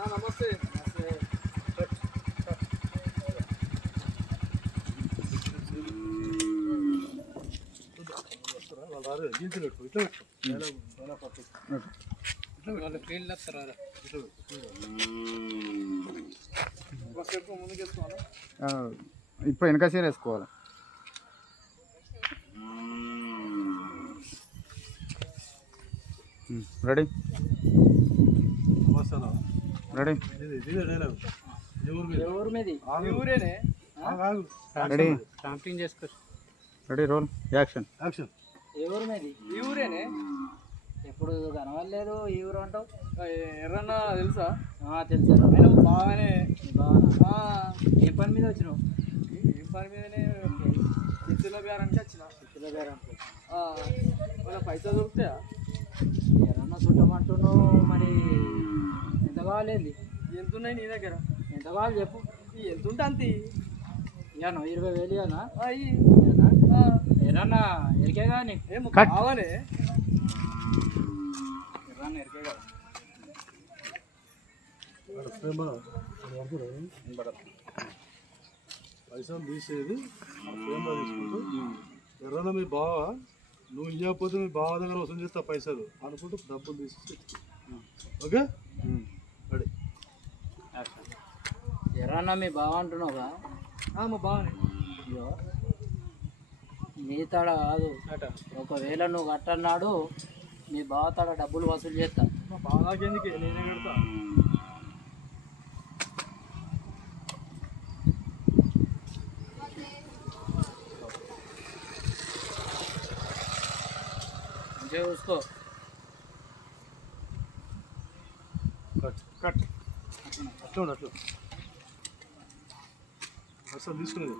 నమస్తే. ఇప్పుడు వెనక సీర వేసుకోవాలి. రెడీ రెడీ రెడీ క్యాంపింగ్ చేసుకో. Ready roll action. ఏ ఊరు మీది? ఈ ఊరేనే. ఎప్పుడు కనవలేదు ఈ ఊరు అంటావు? ఎర్రన్నా తెలుసా? తెలుసు. ఆయన బాగానే. బాగా ఏం పని మీద వచ్చినావు? ఏం పని మీదనే చిత్తుల బేరానికి వచ్చిన. చిత్తుల బేరానికి వాళ్ళ పైసలు దొరుకుతాయా? ఎవరన్నా చుట్టమంటున్నావు మరి. ఎంత కావాలేంది? ఎంత ఉన్నాయి నీ దగ్గర? ఎంత కావాలి చెప్పు. ఎంత ఉంటే అంత ఇవ్వను. 20,000 ఇవ్వనా? ఇవ్వనా? ఎరన్నా ఎరికే కానీ ఏం కావాలి? ఎర్రన్నా ఎరికే కదా. పైసలు తీసేది ప్రేమ తీసుకుంటూ ఎర్రన మీ బావ నువ్వు ఇవ్వకపోతే మీ బావ దగ్గర వసూలు చేస్తా పైసలు అనుకుంటూ డబ్బులు తీసి ఓకే రెడీ. ఎర్రన్నా మీ బావ అంటున్నావుగా? మా బాగానే. అయ్యో నీ తడ కాదు. ఒకవేళ నువ్వు కట్టన్నాడు నీ బావ తడ డబ్బులు వసూలు చేస్తా. మా బాగాకి ఎందుకే, నేనే కడతా. మంచిగా చూసుకో. కట్ కట్ అట్లా అట్లా పైసలు తీసుకునేది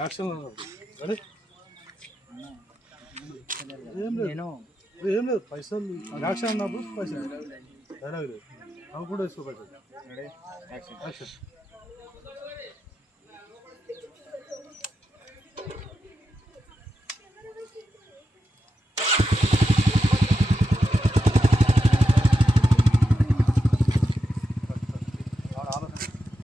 యాక్షన్ రెడీ. ఏం లేదు పైసలు యాక్షన్ అన్నప్పుడు పైసలు డైలాగ్ లేదు అవి కూడా వేసుకో పైసలు. యాక్షన్.